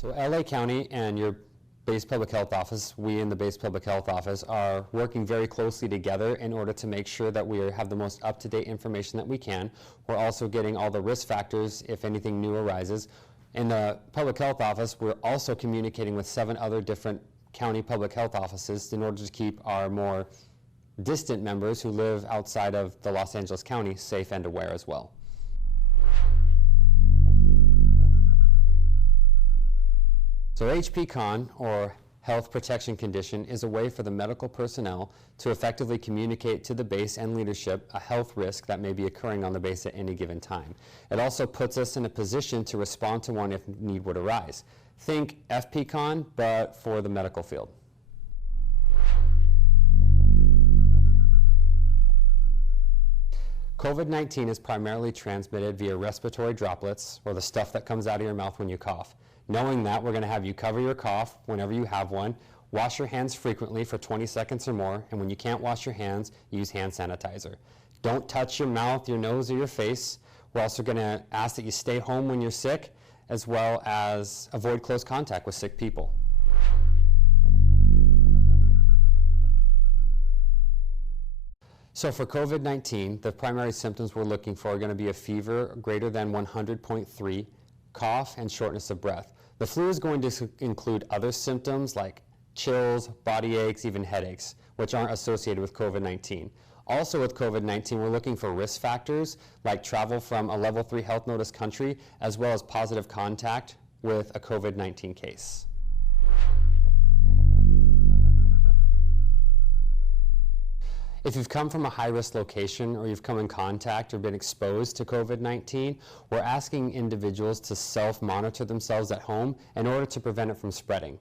So LA County and your base public health office, we in the base public health office, are working very closely together in order to make sure that we have the most up-to-date information that we can. We're also getting all the risk factors if anything new arises. In the public health office, we're also communicating with 7 other different county public health offices in order to keep our more distant members who live outside of the Los Angeles County safe and aware as well. So HPCon, or Health Protection Condition, is a way for the medical personnel to effectively communicate to the base and leadership a health risk that may be occurring on the base at any given time. It also puts us in a position to respond to one if need would arise. Think FPCon, but for the medical field. COVID-19 is primarily transmitted via respiratory droplets, or the stuff that comes out of your mouth when you cough. Knowing that, we're going to have you cover your cough whenever you have one, wash your hands frequently for 20 seconds or more, and when you can't wash your hands, use hand sanitizer. Don't touch your mouth, your nose, or your face. We're also going to ask that you stay home when you're sick, as well as avoid close contact with sick people. So for COVID-19, the primary symptoms we're looking for are going to be a fever greater than 100.3, cough, and shortness of breath. The flu is going to include other symptoms like chills, body aches, even headaches, which aren't associated with COVID-19. Also with COVID-19, we're looking for risk factors like travel from a level 3 health notice country, as well as positive contact with a COVID-19 case. If you've come from a high-risk location or you've come in contact or been exposed to COVID-19, we're asking individuals to self-monitor themselves at home in order to prevent it from spreading.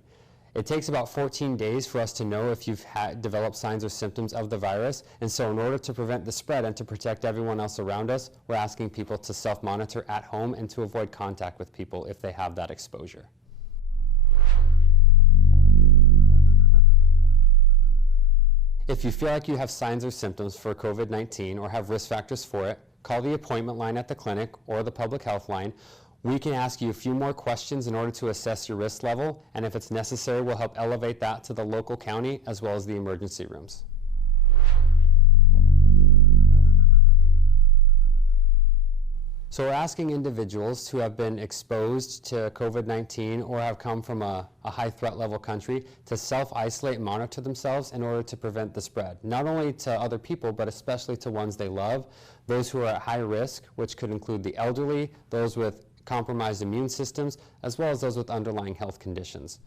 It takes about 14 days for us to know if you've developed signs or symptoms of the virus, and so in order to prevent the spread and to protect everyone else around us, we're asking people to self-monitor at home and to avoid contact with people if they have that exposure. If you feel like you have signs or symptoms for COVID-19 or have risk factors for it, call the appointment line at the clinic or the public health line. We can ask you a few more questions in order to assess your risk level, and if it's necessary, we'll help elevate that to the local county as well as the emergency rooms. So we're asking individuals who have been exposed to COVID-19 or have come from a high threat level country to self-isolate and monitor themselves in order to prevent the spread, not only to other people, but especially to ones they love, those who are at high risk, which could include the elderly, those with compromised immune systems, as well as those with underlying health conditions.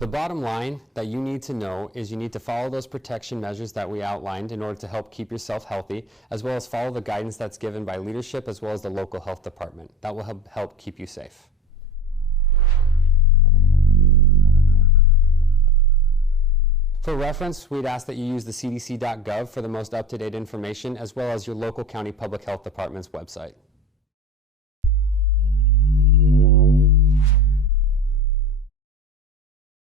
The bottom line that you need to know is you need to follow those protection measures that we outlined in order to help keep yourself healthy, as well as follow the guidance that's given by leadership as well as the local health department. That will help keep you safe. For reference, we'd ask that you use the cdc.gov for the most up-to-date information, as well as your local county public health department's website.